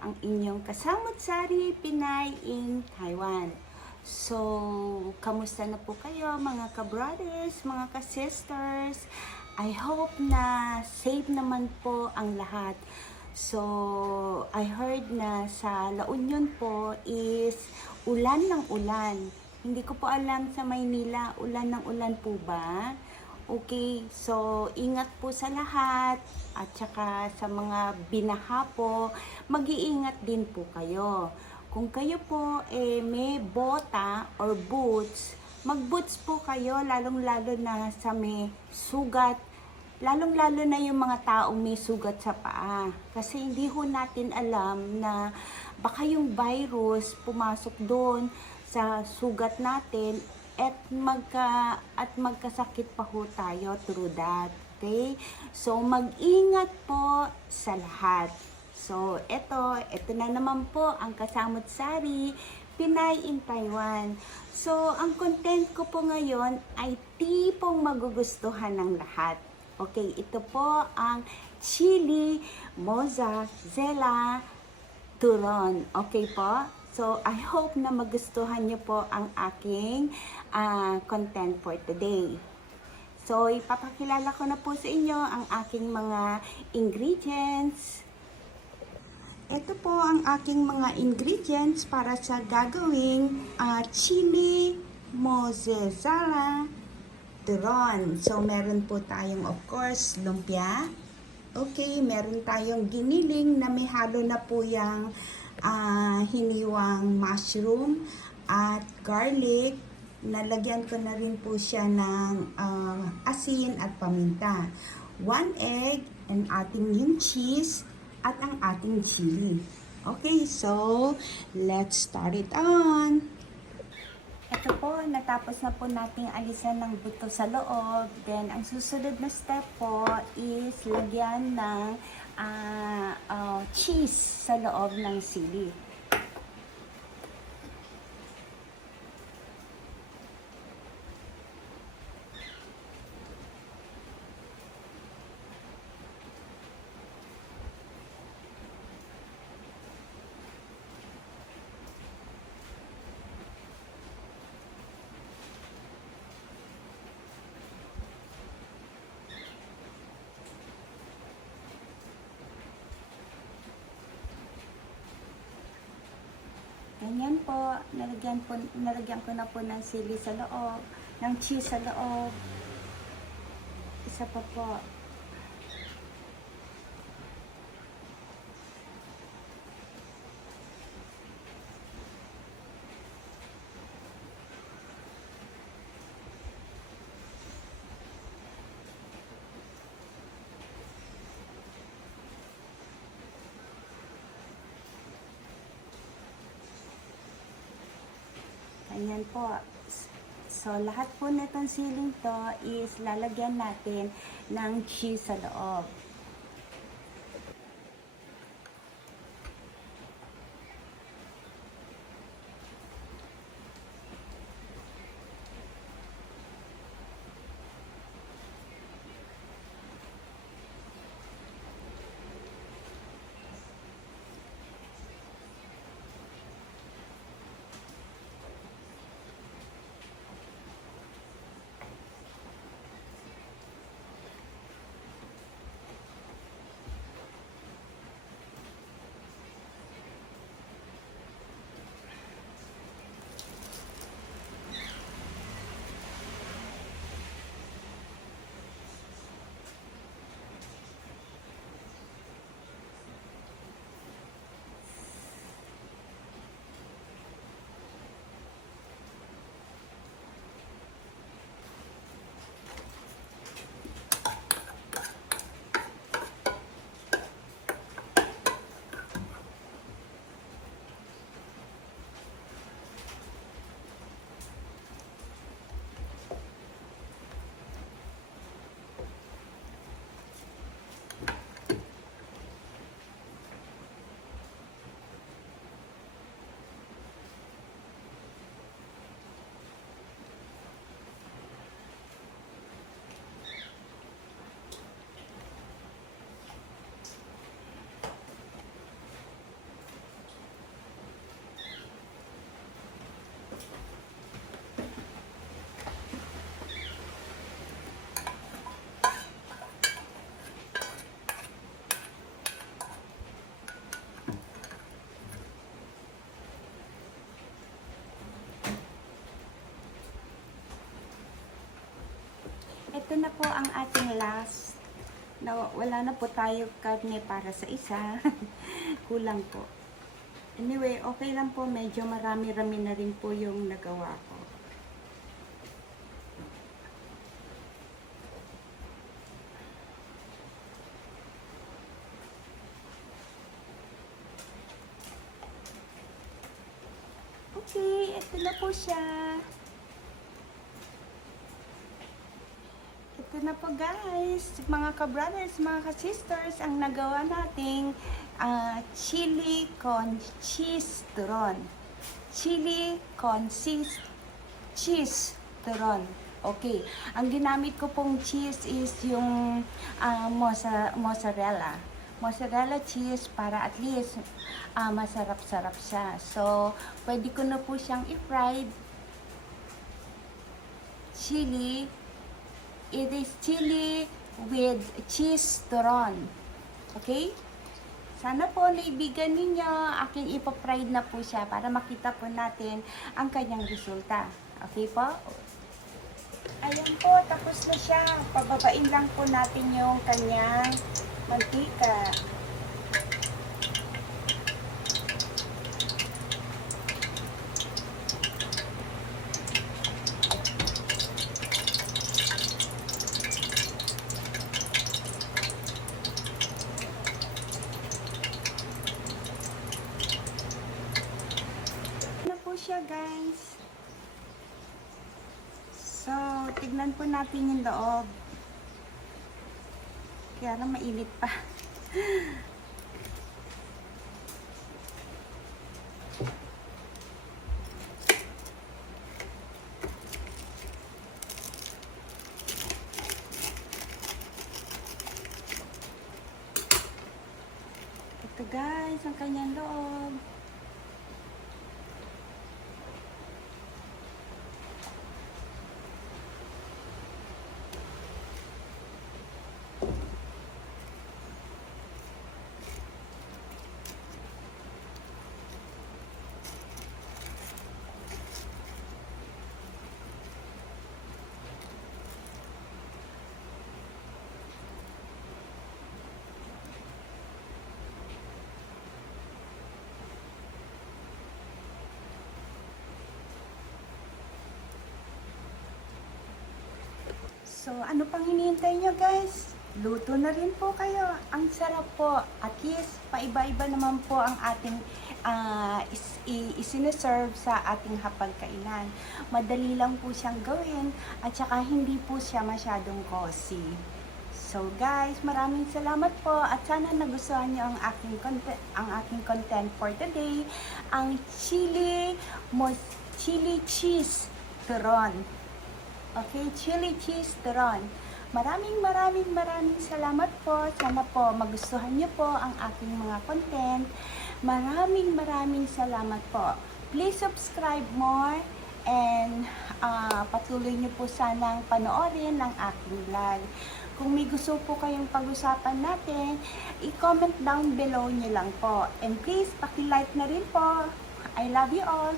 ang inyong kasamot-sari Pinay in Taiwan. So, kamusta na po kayo mga ka-brothers, mga ka-sisters? I hope na safe naman po ang lahat. So, I heard na sa La Union po is ulan ng ulan. Hindi ko po alam sa Maynila, ulan ng ulan po ba? Okay, so ingat po sa lahat at saka sa mga binaha po, mag-iingat din po kayo. Kung kayo po may bota or boots, mag-boots po kayo lalong-lalo na sa may sugat, lalong-lalo na yung mga taong may sugat sa paa. Kasi hindi ho natin alam na baka yung virus pumasok doon sa sugat natin at magkasakit pa ho tayo through that. Okay? So mag-ingat po sa lahat. So ito na naman po ang kasamot-sari Pinay in Taiwan. So ang content ko po ngayon ay tipong magugustuhan ng lahat. Okay, ito po ang chili mozzarella turon. Okay po? So, I hope na magustuhan niyo po ang aking content for today. So, ipapakilala ko na po sa inyo ang aking mga ingredients. Ito po ang aking mga ingredients para sa gagawing chili mozzarella turon. So, meron po tayong of course lumpia. Okay, meron tayong giniling na may halo na po yung hiniwang mushroom at garlic. Nalagyan ko na rin po siya ng asin at paminta. 1 egg, ang ating yung cheese at ang ating chili. Okay, so let's start it on. Ito po, natapos na po nating alisan ng buto sa loob. Then, ang susunod na step po is lagyan ng cheese sa loob ng sili. Ganyan po, nalagyan ko na po ng sili sa loob, ng cheese sa loob. Isa pa po. Ayan po. So, lahat po nitong siling to is lalagyan natin ng cheese sa loob. ito na po ang ating last. Wala na po tayo karne para sa isa. Kulang po. Anyway, okay lang po. Medyo marami-rami na rin po yung nagawa ko. Okay, ito na po siya. Ito na po guys, mga ka-brothers, mga ka-sisters, ang nagawa nating chili con cheese turon. Chili con cheese turon. Okay, ang ginamit ko pong cheese is yung mozzarella. Mozzarella cheese para at least masarap-sarap siya. So, pwede ko na po siyang i-fried chili. It is chili with cheese turon. Okay? Sana po naibigan ninyo, aking ipa-fried na po siya para makita po natin ang kanyang resulta. Okay po? Ayan po, tapos na siya. Pababain lang po natin yung kanyang mantika. Siya guys. So, tignan po natin yung loob. Kaya lang mainit pa. Ito guys, ang kanyang loob. So, ano pang hinihintay nyo guys? Luto na rin po kayo. Ang sarap po. At least, paiba-iba naman po ang ating isiniserve sa ating hapagkainan. Madali lang po siyang gawin at saka hindi po siya masyadong costly. So guys, maraming salamat po at sana nagustuhan niyo ang aking content for today. Ang chili cheese turon. Okay, chili cheese turon. Maraming salamat po. Sana po magustuhan niyo po ang aking mga content. Maraming salamat po. Please subscribe more and patuloy niyo po sanang panoorin ang aking vlog. Kung may gusto po kayong pag-usapan natin, i-comment down below niyo lang po. And please, paki-like na rin po. I love you all.